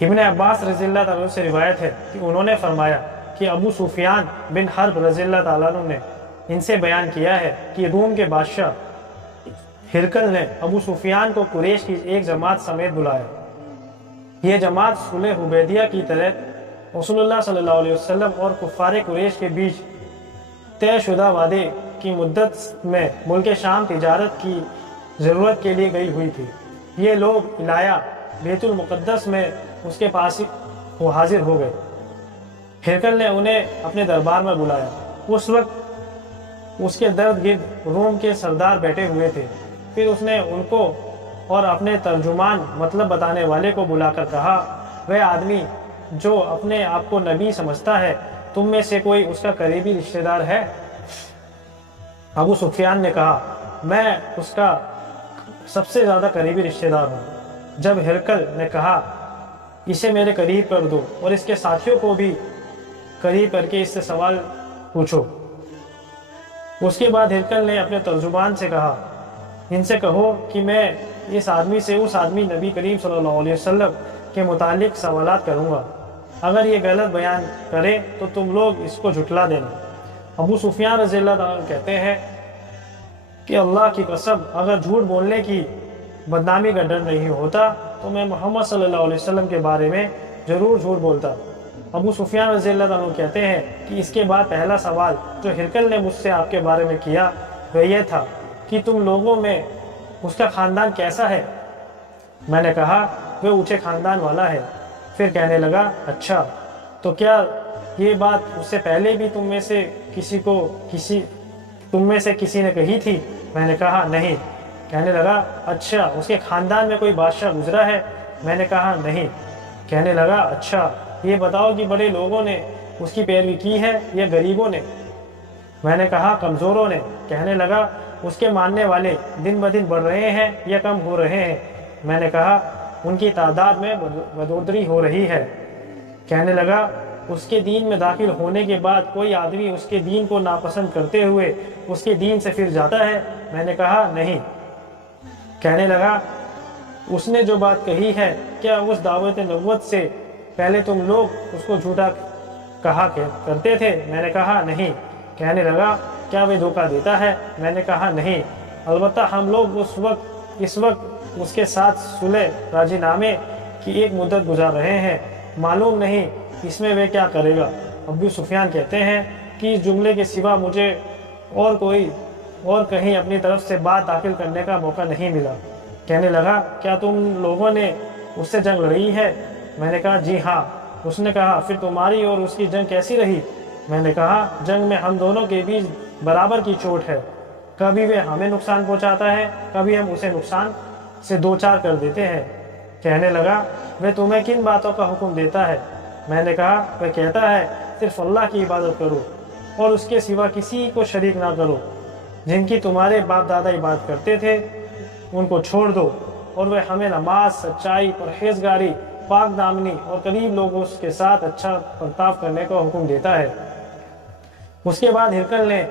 ابن عباس رضی اللہ تعالیٰ سے روایت ہے کہ انہوں نے فرمایا کہ ابو سفیان بن حرب رضی اللہ تعالیٰ نے ان سے بیان کیا ہے کہ روم کے بادشاہ ہرقل نے ابو سفیان کو قریش کی ایک جماعت سمیت بلایا۔ یہ جماعت صلح حدیبیہ کی تحت رسول اللہ صلی اللہ علیہ وسلم اور کفار قریش کے بیچ طے شدہ وعدے کی مدت میں ملک شام تجارت کی ضرورت کے لیے گئی ہوئی تھی۔ یہ لوگ الہیہ بیت المقدس میں اس کے پاس وہ حاضر ہو گئے۔ ہرقل نے انہیں اپنے دربار میں بلایا۔ اس وقت اس کے درد گرد روم کے سردار بیٹھے ہوئے تھے۔ پھر اس نے ان کو اور اپنے ترجمان مطلب بتانے والے کو بلا کر کہا، وہ آدمی جو اپنے آپ کو نبی سمجھتا ہے، تم میں سے کوئی اس کا قریبی رشتہ دار ہے؟ ابو سفیان نے کہا، میں اس کا سب سے زیادہ قریبی رشتہ دار ہوں۔ جب ہرقل نے کہا، اسے میرے قریب کر دو اور اس کے ساتھیوں کو بھی قریب کر کے اس سے سوال پوچھو۔ اس کے بعد ہرقل نے اپنے ترجمان سے کہا، ان سے کہو کہ میں اس آدمی سے اس آدمی نبی کریم صلی اللہ علیہ وسلم کے متعلق سوالات کروں گا۔ اگر یہ غلط بیان کرے تو تم لوگ اس کو جھٹلا دینا۔ ابو سفیان رضی اللہ عنہ کہتے ہیں کہ اللہ کی قسم، اگر جھوٹ بولنے کی بدنامی کا ڈر نہیں ہوتا تو میں محمد صلی اللہ علیہ وسلم کے بارے میں ضرور جھوٹ بولتا۔ ابو سفیان رضی اللہ عنہ کہتے ہیں کہ اس کے بعد پہلا سوال جو ہرقل نے مجھ سے آپ کے بارے میں کیا وہ یہ تھا کہ تم لوگوں میں اس کا خاندان کیسا ہے؟ میں نے کہا، وہ اونچے خاندان والا ہے۔ پھر کہنے لگا، اچھا، تو کیا یہ بات اس سے پہلے بھی تم میں سے کسی نے کہی تھی؟ میں نے کہا، نہیں۔ کہنے لگا، اچھا، اس کے خاندان میں کوئی بادشاہ گزرا ہے؟ میں نے کہا، نہیں۔ کہنے لگا، اچھا، یہ بتاؤ کہ بڑے لوگوں نے اس کی پیروی کی ہے یا غریبوں نے؟ میں نے کہا، کمزوروں نے۔ کہنے لگا، اس کے ماننے والے دن بدن بڑھ رہے ہیں یا کم ہو رہے ہیں؟ میں نے کہا، ان کی تعداد میں بڑھوتری ہو رہی ہے۔ کہنے لگا، اس کے دین میں داخل ہونے کے بعد کوئی آدمی اس کے دین کو ناپسند کرتے ہوئے اس کے دین سے پھر جاتا ہے؟ میں نے کہا، نہیں۔ کہنے لگا، اس نے جو بات کہی ہے، کیا اس دعوت نبوت سے پہلے تم لوگ اس کو جھوٹا کہا کرتے تھے؟ میں نے کہا، نہیں۔ کہنے لگا، کیا وہ دھوکہ دیتا ہے؟ میں نے کہا، نہیں، البتہ ہم لوگ اس وقت اس کے ساتھ صلح راضی نامے کی ایک مدت گزار رہے ہیں، معلوم نہیں اس میں وہ کیا کرے گا۔ ابو سفیان کہتے ہیں کہ اس جملے کے سوا مجھے اور کہیں اپنی طرف سے بات داخل کرنے کا موقع نہیں ملا۔ کہنے لگا، کیا تم لوگوں نے اس سے جنگ لڑی ہے؟ میں نے کہا، جی ہاں۔ اس نے کہا، پھر تمہاری اور اس کی جنگ کیسی رہی؟ میں نے کہا، جنگ میں ہم دونوں کے بیچ برابر کی چوٹ ہے، کبھی وہ ہمیں نقصان پہنچاتا ہے، کبھی ہم اسے نقصان سے دو چار کر دیتے ہیں۔ کہنے لگا، وہ تمہیں کن باتوں کا حکم دیتا ہے؟ میں نے کہا، وہ کہتا ہے صرف اللہ کی عبادت کرو اور اس کے سوا کسی کو شریک نہ کرو، جن کی تمہارے باپ دادا عبادت کرتے تھے ان کو چھوڑ دو، اور وہ ہمیں نماز، سچائی، پرہیزگاری، پاک دامنی اور قریب لوگوں کے ساتھ اچھا برتاؤ کرنے کا حکم دیتا ہے۔ اس کے بعد ہرقل نے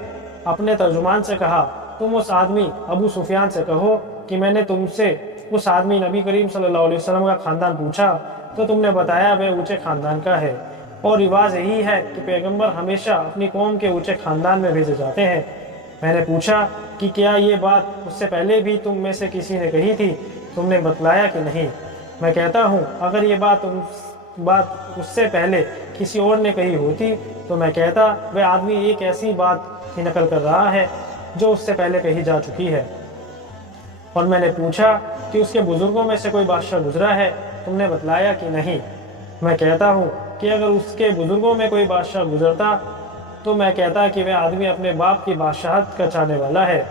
اپنے ترجمان سے کہا، تم اس آدمی ابو سفیان سے کہو کہ میں نے تم سے اس آدمی نبی کریم صلی اللہ علیہ وسلم کا خاندان پوچھا تو تم نے بتایا وہ اونچے خاندان کا ہے، اور رواج یہی ہے کہ پیغمبر ہمیشہ اپنی قوم کے اونچے خاندان میں بھیجے جاتے ہیں۔ میں نے پوچھا کہ کیا یہ بات اس سے پہلے بھی تم میں سے کسی نے کہی تھی؟ تم نے بتلایا کہ نہیں۔ میں کہتا ہوں، اگر یہ بات اس سے پہلے کسی اور نے کہی ہوتی تو میں کہتا وہ آدمی ایک ایسی بات ہی نقل کر رہا ہے جو اس سے پہلے کہی جا چکی ہے۔ اور میں نے پوچھا کہ اس کے بزرگوں میں سے کوئی بادشاہ گزرا ہے؟ تم نے بتلایا کہ نہیں۔ میں کہتا ہوں کہ اگر اس کے بزرگوں میں کوئی بادشاہ گزرتا تو میں کہتا کہ وہ آدمی اپنے باپ کی بادشاہت کا چاہنے والا ہے۔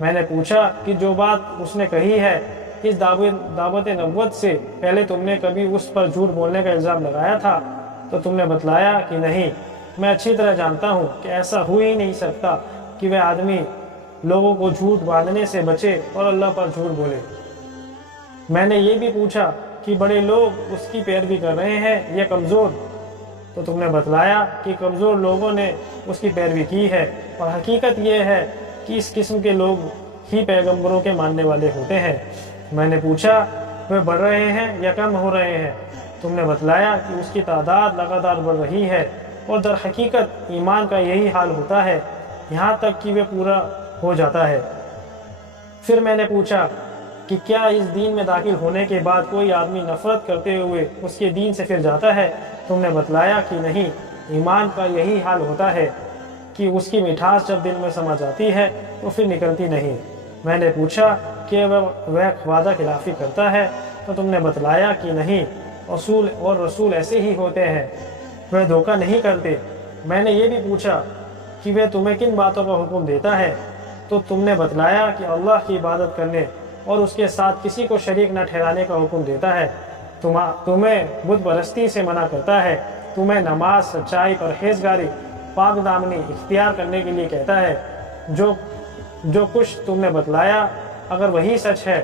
میں نے پوچھا کہ جو بات اس نے کہی ہے، اس دعوت نبوت سے پہلے تم نے کبھی اس پر جھوٹ بولنے کا الزام لگایا تھا؟ تو تم نے بتلایا کہ نہیں۔ میں اچھی طرح جانتا ہوں کہ ایسا ہو ہی نہیں سکتا کہ وہ آدمی لوگوں کو جھوٹ باندھنے سے بچے اور اللہ پر جھوٹ بولے۔ میں نے یہ بھی پوچھا کہ بڑے لوگ اس کی پیروی کر رہے ہیں یا کمزور؟ تو تم نے بتلایا کہ کمزور لوگوں نے اس کی پیروی کی ہے، اور حقیقت یہ ہے کہ اس قسم کے لوگ ہی پیغمبروں کے ماننے والے ہوتے ہیں۔ میں نے پوچھا وہ بڑھ رہے ہیں یا کم ہو رہے ہیں؟ تم نے بتلایا کہ اس کی تعداد لگاتار بڑھ رہی ہے اور در حقیقت ایمان کا یہی حال ہوتا ہے یہاں تک کہ وہ پورا ہو جاتا ہے۔ پھر میں نے پوچھا کہ کیا اس دین میں داخل ہونے کے بعد کوئی آدمی نفرت کرتے ہوئے اس کے دین سے پھر جاتا ہے؟ تم نے بتلایا کہ نہیں، ایمان کا یہی حال ہوتا ہے کہ اس کی مٹھاس جب دل میں سما جاتی ہے تو پھر نکلتی نہیں۔ میں نے پوچھا کہ وہ وعدہ خلافی کرتا ہے؟ تو تم نے بتلایا کہ نہیں، رسول ایسے ہی ہوتے ہیں، وہ دھوکہ نہیں کرتے۔ میں نے یہ بھی پوچھا کہ وہ تمہیں کن باتوں کا حکم دیتا ہے؟ تو تم نے بتلایا کہ اللہ کی عبادت کرنے اور اس کے ساتھ کسی کو شریک نہ ٹھہرانے کا حکم دیتا ہے، تمہیں بت پرستی سے منع کرتا ہے، تمہیں نماز، سچائی، پرہیزگاری، پاک دامنی اختیار کرنے کے لیے کہتا ہے۔ جو کچھ تم نے بتلایا اگر وہی سچ ہے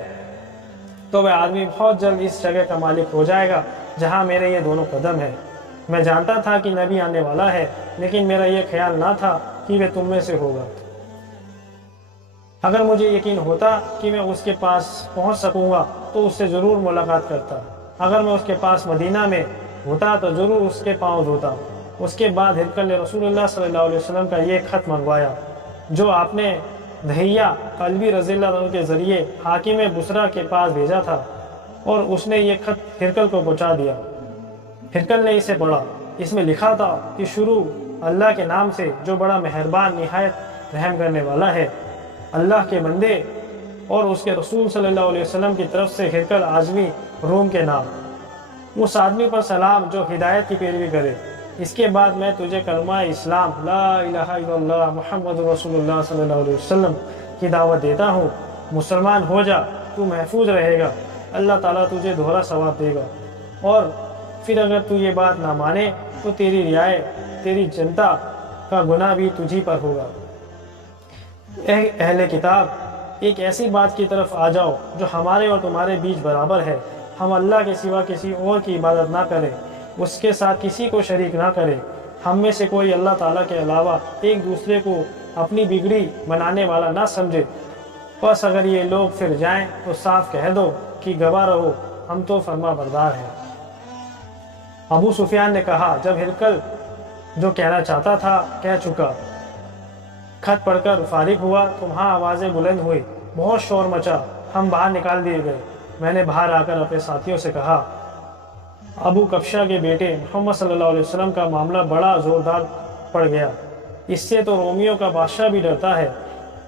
تو وہ آدمی بہت جلد اس جگہ کا مالک ہو جائے گا جہاں میرے یہ دونوں قدم ہیں۔ میں جانتا تھا کہ نبی آنے والا ہے، لیکن میرا یہ خیال نہ تھا کہ وہ تم میں سے ہوگا۔ اگر مجھے یقین ہوتا کہ میں اس کے پاس پہنچ سکوں گا تو اس سے ضرور ملاقات کرتا۔ اگر میں اس کے پاس مدینہ میں ہوتا تو ضرور اس کے پاؤں دھوتا۔ اس کے بعد ہرقل نے رسول اللہ صلی اللہ علیہ وسلم کا یہ خط منگوایا جو آپ نے دہیہ قلبی رضی اللہ عنہ کے ذریعے حاکم بصرہ کے پاس بھیجا تھا، اور اس نے یہ خط ہرقل کو پہنچا دیا۔ ہرقل نے اسے پڑھا۔ اس میں لکھا تھا کہ شروع اللہ کے نام سے جو بڑا مہربان نہایت رحم کرنے والا ہے۔ اللہ کے بندے اور اس کے رسول صلی اللہ علیہ وسلم کی طرف سے ہرقل عازمی روم کے نام، اس آدمی پر سلام جو ہدایت کی پیروی کرے۔ اس کے بعد میں تجھے کلمہ اسلام لا الہ الا اللہ محمد رسول اللہ صلی اللہ علیہ وسلم کی دعوت دیتا ہوں۔ مسلمان ہو جا، تو محفوظ رہے گا، اللہ تعالیٰ تجھے دوہرا ثواب دے گا، اور پھر اگر تو یہ بات نہ مانے تو تیری رعایا، تیری جنتا کا گناہ بھی تجھی پر ہوگا۔ اے اہل کتاب، ایک ایسی بات کی طرف آ جاؤ جو ہمارے اور تمہارے بیچ برابر ہے۔ ہم اللہ کے سوا کسی اور کی عبادت نہ کریں، اس کے ساتھ کسی کو شریک نہ کرے۔ ہم میں سے کوئی اللہ تعالیٰ کے علاوہ ایک دوسرے کو اپنی بگڑی بنانے والا نہ سمجھے۔ بس اگر یہ لوگ پھر جائیں تو صاف کہہ دو کہ گواہ رہو، ہم تو فرما بردار ہیں۔ ابو سفیان نے کہا جب ہرقل جو کہنا چاہتا تھا کہہ چکا، خط پڑھ کر فارغ ہوا تو وہاں آوازیں بلند ہوئی، بہت شور مچا، ہم باہر نکال دیے گئے۔ میں نے باہر آ کر اپنے ساتھیوں سے کہا، ابو کبشہ کے بیٹے محمد صلی اللہ علیہ وسلم کا معاملہ بڑا زوردار پڑ گیا، اس سے تو رومیوں کا بادشاہ بھی ڈرتا ہے۔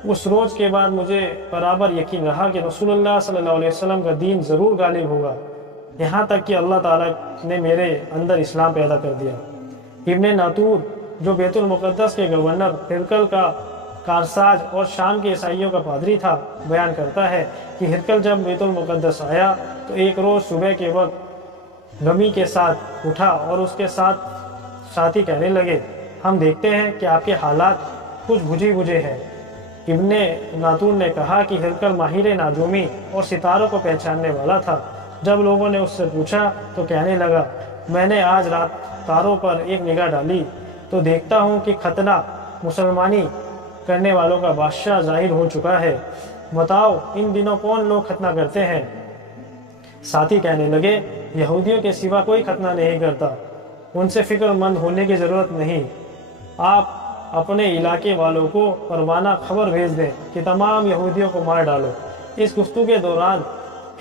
اس روز کے بعد مجھے برابر یقین رہا کہ رسول اللہ صلی اللہ علیہ وسلم کا دین ضرور غالب ہوگا، یہاں تک کہ اللہ تعالیٰ نے میرے اندر اسلام پیدا کر دیا۔ ابن ناطور جو بیت المقدس کے گورنر ہرقل کا کارساز اور شام کے عیسائیوں کا پادری تھا، بیان کرتا ہے کہ ہرقل جب بیت المقدس آیا تو ایک روز صبح کے وقت غمی کے ساتھ اٹھا اور اس کے ساتھی کہنے لگے، ہم دیکھتے ہیں کہ آپ کے حالات کچھ بجھے ہیں۔ ابن ناطور نے کہا کہ ہرقل ماہر نجومی اور ستاروں کو پہچاننے والا تھا۔ جب لوگوں نے اس سے پوچھا تو کہنے لگا، میں نے آج رات تاروں پر ایک نگاہ ڈالی تو دیکھتا ہوں کہ ختنہ مسلمانی کرنے والوں کا بادشاہ ظاہر ہو چکا ہے۔ بتاؤ ان دنوں کون لوگ ختنہ کرتے ہیں؟ ساتھی کہنے لگے، یہودیوں کے سوا کوئی ختنہ نہیں کرتا، ان سے فکر مند ہونے کی ضرورت نہیں۔ آپ اپنے علاقے والوں کو پروانہ خبر بھیج دیں کہ تمام یہودیوں کو مار ڈالو۔ اس گفتگو کے دوران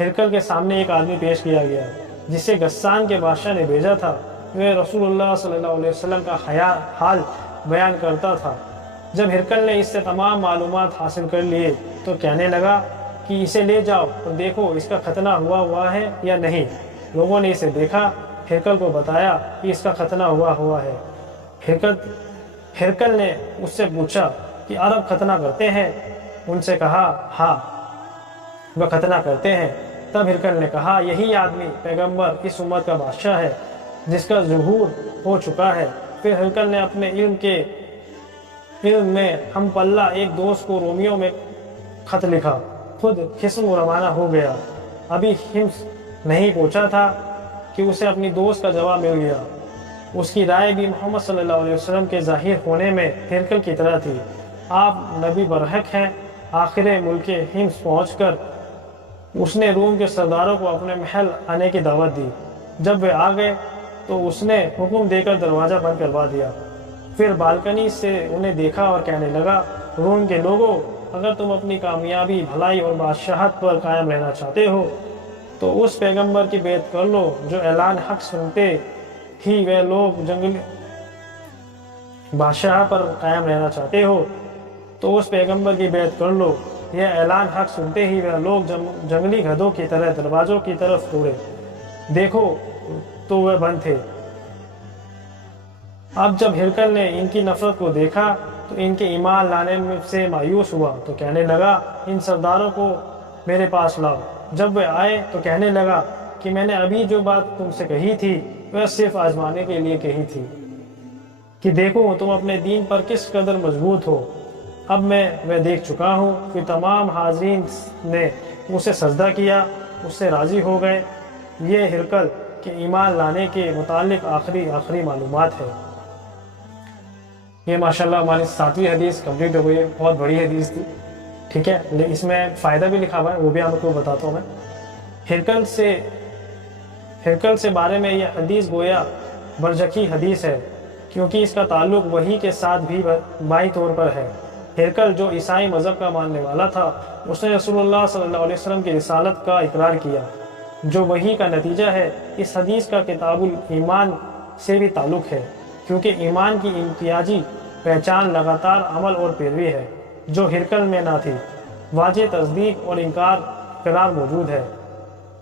ہرقل کے سامنے ایک آدمی پیش کیا گیا جسے غسان کے بادشاہ نے بھیجا تھا۔ وہ رسول اللہ صلی اللہ علیہ وسلم کا حال بیان کرتا تھا۔ جب ہرقل نے اس سے تمام معلومات حاصل کر لیے تو کہنے لگا کہ اسے لے جاؤ اور دیکھو اس کا ختنہ ہوا ہے یا نہیں۔ لوگوں نے اسے دیکھا، ہرقل کو بتایا کہ اس کا ختنہ ہوا ہے۔ ہرقل نے اس سے پوچھا کہ عرب ختنہ کرتے ہیں؟ ان سے کہا، ہاں وہ ختنہ کرتے ہیں۔ تب ہرقل نے کہا، یہی آدمی پیغمبر اس امت کا بادشاہ ہے جس کا ظہور ہو چکا ہے۔ پھر ہرقل نے اپنے علم میں ہم پلہ ایک دوست کو رومیوں میں خط لکھا، خود خصم روانہ ہو گیا۔ ابھی ہمس نہیں پہنچا تھا کہ اسے اپنی دوست کا جواب مل گیا۔ اس کی رائے بھی محمد صلی اللہ علیہ وسلم کے ظاہر ہونے میں ہرقل کی طرح تھی۔ آپ نبی برحق ہیں۔ آخر ملک ہمس پہنچ کر اس نے روم کے سرداروں کو اپنے محل آنے کی دعوت دی۔ جب وہ آ گئے تو اس نے حکم دے کر دروازہ بند کروا دیا۔ پھر بالکنی سے انہیں دیکھا اور کہنے لگا، روم کے لوگوں، اگر تم اپنی کامیابی، بھلائی اور بادشاہت پر قائم رہنا چاہتے ہو تو اس پیغمبر کی بیعت کر لو جو اعلان حق سنتے ہی وہ لوگ بادشاہ پر قائم رہنا چاہتے ہو تو اس پیغمبر کی بیعت کر لو۔ یہ اعلان حق سنتے ہی وہ لوگ جنگلی گدھوں کی طرح دروازوں کی طرف دوڑے، دیکھو تو وہ بند تھے۔ اب جب ہرقل نے ان کی نفرت کو دیکھا تو ان کے ایمان لانے سے مایوس ہوا تو کہنے لگا، ان سرداروں کو میرے پاس لاؤ۔ جب وہ آئے تو کہنے لگا کہ میں نے ابھی جو بات تم سے کہی تھی وہ صرف آزمانے کے لیے کہی تھی کہ دیکھو تم اپنے دین پر کس قدر مضبوط ہو۔ اب میں وہ دیکھ چکا ہوں۔ پھر تمام حاضرین نے اسے سجدہ کیا، اس سے راضی ہو گئے۔ یہ ہرقل کے ایمان لانے کے متعلق آخری معلومات ہے۔ یہ ماشاءاللہ ہماری 7ویں حدیث کمپلیٹ ہو گئی ہے، بہت بڑی حدیث تھی، ٹھیک ہے، لیکن اس میں فائدہ بھی لکھا ہوا ہے، وہ بھی آپ کو بتاتا ہوں میں۔ ہرقل سے بارے میں یہ حدیث گویا برزخی حدیث ہے، کیونکہ اس کا تعلق وحی کے ساتھ بھی بائی طور پر ہے۔ ہرقل جو عیسائی مذہب کا ماننے والا تھا، اس نے رسول اللہ صلی اللہ علیہ وسلم کی رسالت کا اقرار کیا، جو وحی کا نتیجہ ہے۔ اس حدیث کا کتاب الایمان سے بھی تعلق ہے، کیونکہ ایمان کی امتیازی پہچان لگاتار عمل اور پیروی ہے، جو ہرقل میں نہ تھی۔ واضح تصدیق اور اقرار موجود ہے،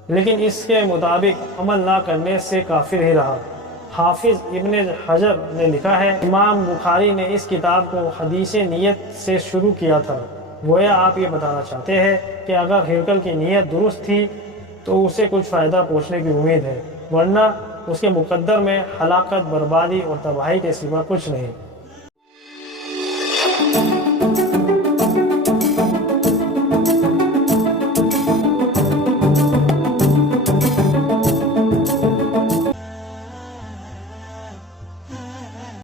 لیکن اس کے مطابق عمل نہ کرنے سے کافر ہی رہا۔ حافظ ابن حجر نے لکھا ہے، امام بخاری نے اس کتاب کو حدیث نیت سے شروع کیا تھا، گویا آپ یہ بتانا چاہتے ہیں کہ اگر ہرقل کی نیت درست تھی تو اسے کچھ فائدہ پہنچنے کی امید ہے، ورنہ اس کے مقدر میں ہلاکت، بربادی اور تباہی کے سوا کچھ نہیں۔